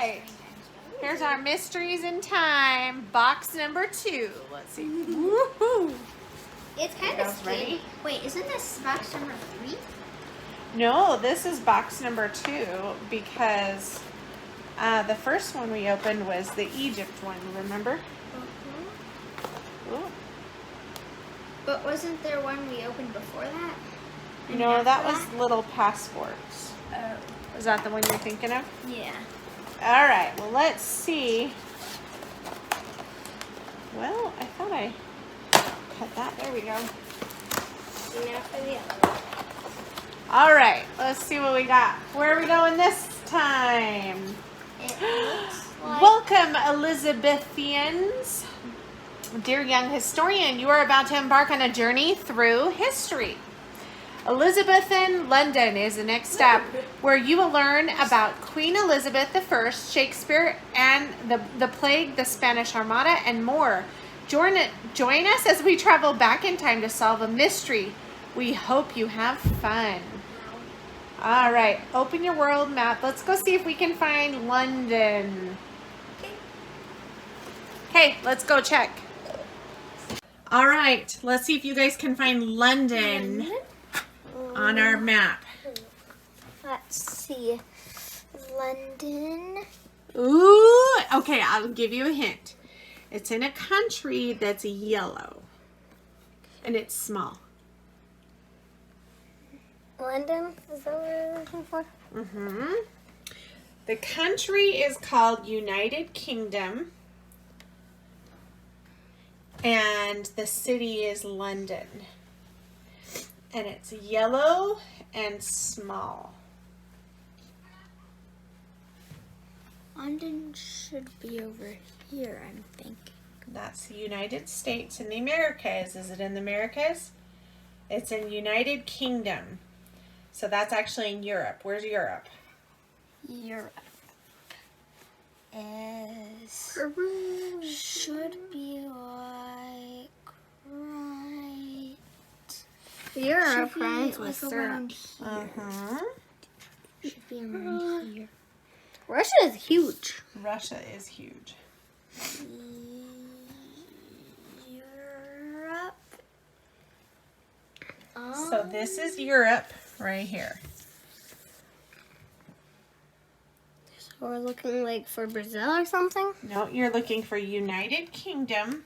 right. Here's our Mysteries in Time, box number 2. Let's see. Woohoo! It's kind of scary. Wait, isn't this box number 3? No, this is box number 2 because the first one we opened was the Egypt one, remember? Ooh. But wasn't there one we opened before that? No, that was little passports. Oh. Is that the one you're thinking of? Yeah. All right, well, let's see. Well, I thought I cut that. There we go. Now for the other. All right, let's see what we got. Where are we going this time? It looks like... Welcome, Elizabethans. Dear young historian, you are about to embark on a journey through history. Elizabethan London is the next stop, where you will learn about Queen Elizabeth I, Shakespeare, and the plague, the Spanish Armada, and more. Join us as we travel back in time to solve a mystery. We hope you have fun. All right, open your world map. Let's go see if we can find London. Okay, let's go check. All right, let's see if you guys can find London on our map. Let's see. London. Ooh, okay, I'll give you a hint. It's in a country that's yellow, and it's small. London? Is that what we're looking for? Mm-hmm. The country is called United Kingdom, and the city is London. And it's yellow and small. London should be over here, I'm thinking. That's the United States and the Americas. Is it in the Americas? It's in United Kingdom. So that's actually in Europe. Where's Europe? Europe should be like right. Europe rhymes with syrup. Should be around here. Russia is huge. Russia is huge. Europe. So this is Europe right here. So we're looking like for Brazil or something? No, you're looking for United Kingdom,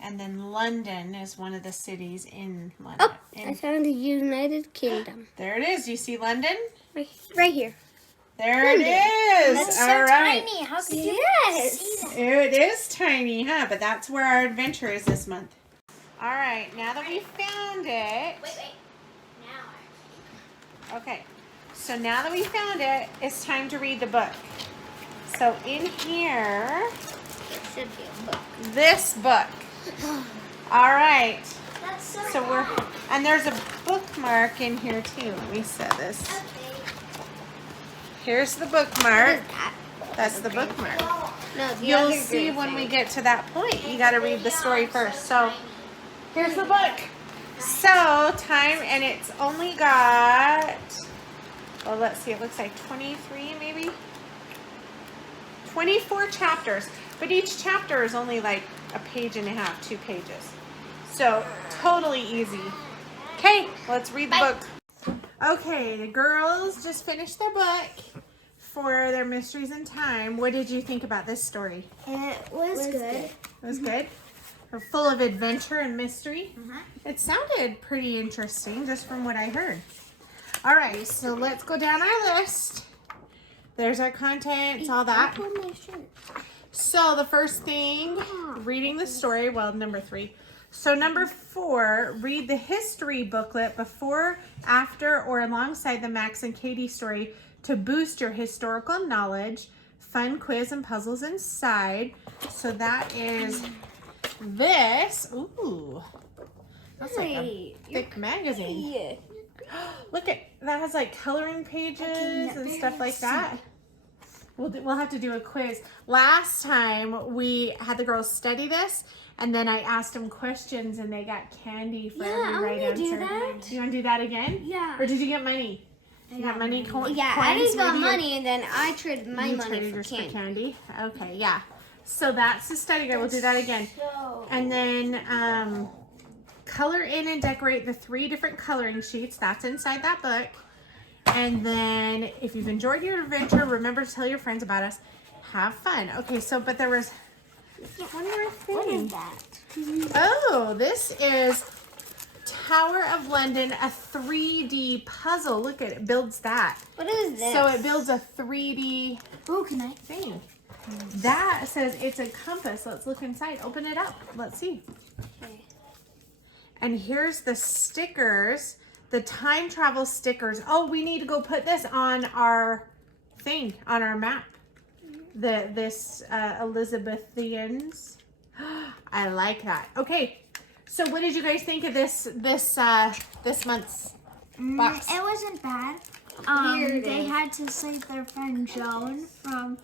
and then London is one of the cities in London. Oh, I found the United Kingdom. There it is. You see London? Right here. There London. it is. That's so All right. tiny. How could you see that? It is tiny, huh? But that's where our adventure is this month. All right. Now that we found it. Wait. Now. Okay. So now that we found it, it's time to read the book. So in here, There should be a book. this book. All right. That's so And there's a bookmark in here too. Let me set this. Okay. Here's the bookmark. What is that? That's the bookmark. No, the You'll other see green when thing. we get to that point. You got to read the story first. So here's the book. So time, and it's only got, well, let's see, it looks like 23 maybe? 24 chapters, but each chapter is only like a page and a half, 2 pages. So totally easy. Okay, let's read the book. Okay, the girls just finished their book for their Mysteries in Time. What did you think about this story? It was good. It was good? Or full of adventure and mystery? Uh-huh. It sounded pretty interesting just from what I heard. All right, so let's go down our list. There's our contents, all that. So the first thing, reading the story, well, number 3. So number 4, read the history booklet before, after, or alongside the Max and Katie story to boost your historical knowledge. Fun quiz and puzzles inside. So that is this. Ooh, that's like a thick magazine. Yeah. Look at that, has like coloring pages and stuff like that. We'll have to do a quiz. Last time we had the girls study this, and then I asked them questions, and they got candy for every right answer. Do that. You want to do that again? Yeah. Or did you get money? You got money? Yeah, I just got money, and then I traded my money for yours candy. Okay, yeah. So that's the study guide. We'll do that again. And then color in and decorate the 3 different coloring sheets. That's inside that book. And then if you've enjoyed your adventure, remember to tell your friends about us. Have fun. Okay, so but there was one more thing. What is that? Oh, this is Tower of London, a 3D puzzle. Look at it. It builds that. What is this? So it builds a 3D Ooh, can I? thing. That says it's a compass. Let's look inside. Open it up. Let's see. Okay. And here's the stickers, the time travel stickers. Oh, we need to go put this on our thing, on our map. This Elizabethans. I like that. Okay. So what did you guys think of this month's box? It wasn't bad. They had to save their friend Joan from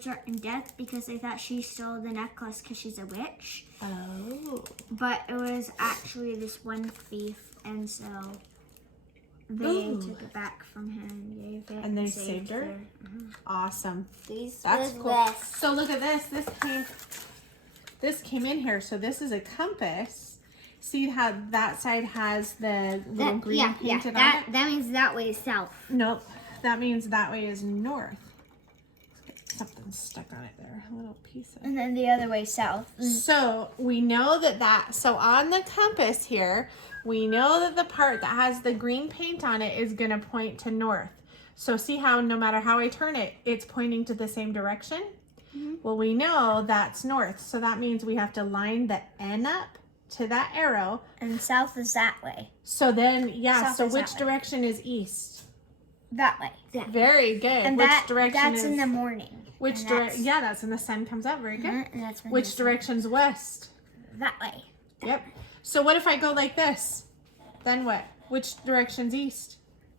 certain death because they thought she stole the necklace because she's a witch. Oh. But it was actually this one thief, and so they took it back from her and gave it. And they saved her? Awesome. These That's was cool. less. So look at this. This came in here. So this is a compass. See how that side has the little green painted on it? That means that way is south. Nope. That means that way is north. Something stuck on it there. A little piece of. And then the other way south. So we know so on the compass here, we know that the part that has the green paint on it is going to point to north. So see how no matter how I turn it, it's pointing to the same direction? Well, we know that's north. So that means we have to line the N up to that arrow. And south is that way. So then, South so is which that way. direction is east? That way. Very good. And which that's is in the morning. which direction? Yeah, that's when the sun comes up. Very good. And that's when Which direction's west? That way. Yep. So what if I go like this? Then what? Which direction's east?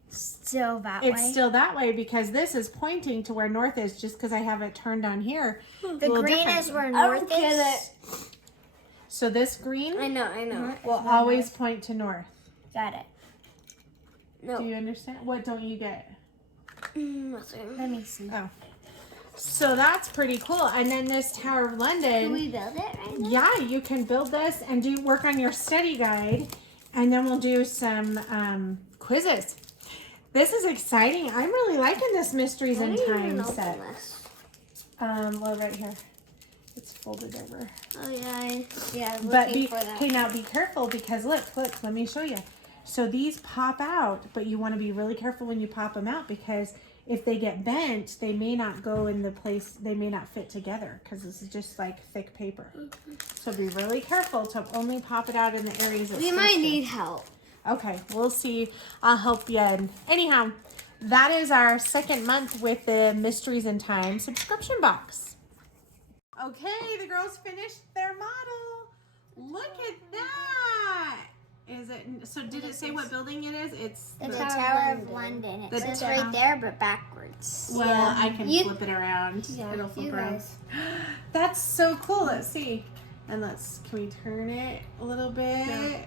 Still that way. It's still that way because this is pointing to where north is just because I have it turned on here. The green is where north is. So this green I know. will always point to north. Got it. No. Do you understand? What don't you get? Nothing. Let me see. Oh. So that's pretty cool. And then this Tower of London. Can we build it right now? Yeah, you can build this and do work on your study guide. And then we'll do some quizzes. This is exciting. I'm really liking this Mysteries in Time set. Well, right here. It's folded over. Oh yeah. But Looking for that. okay, now be careful because look, let me show you. So these pop out, but you want to be really careful when you pop them out because if they get bent, they may not go in the place, they may not fit together because this is just like thick paper. So be really careful to only pop it out in the areas it's We might need help. Okay, we'll see. I'll help you. And anyhow, that is our second month with the Mysteries in Time subscription box. Okay, the girls finished their model. Look at that. Is it? So did it say what building it is? It's The Tower of London. It says right there, but backwards. Well, I can flip it around. It'll flip around. That's so cool. Let's see. And can we turn it a little bit? Yeah.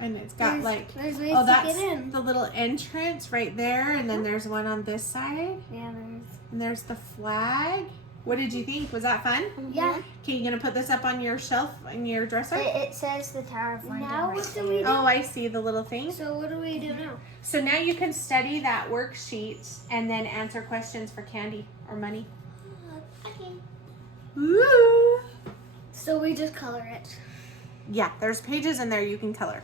And it's got there's ways oh, to that's get in. the little entrance right there. And then there's one on this side. Yeah, And there's the flag. What did you think? Was that fun? Yeah. Okay, you gonna put this up on your shelf in your dresser? It says the Tower of London. Now right what do there. we do? Oh, I see the little thing. So what do we do now? So now you can study that worksheet and then answer questions for candy or money. Okay. Woo! So we just color it. Yeah, there's pages in there you can color.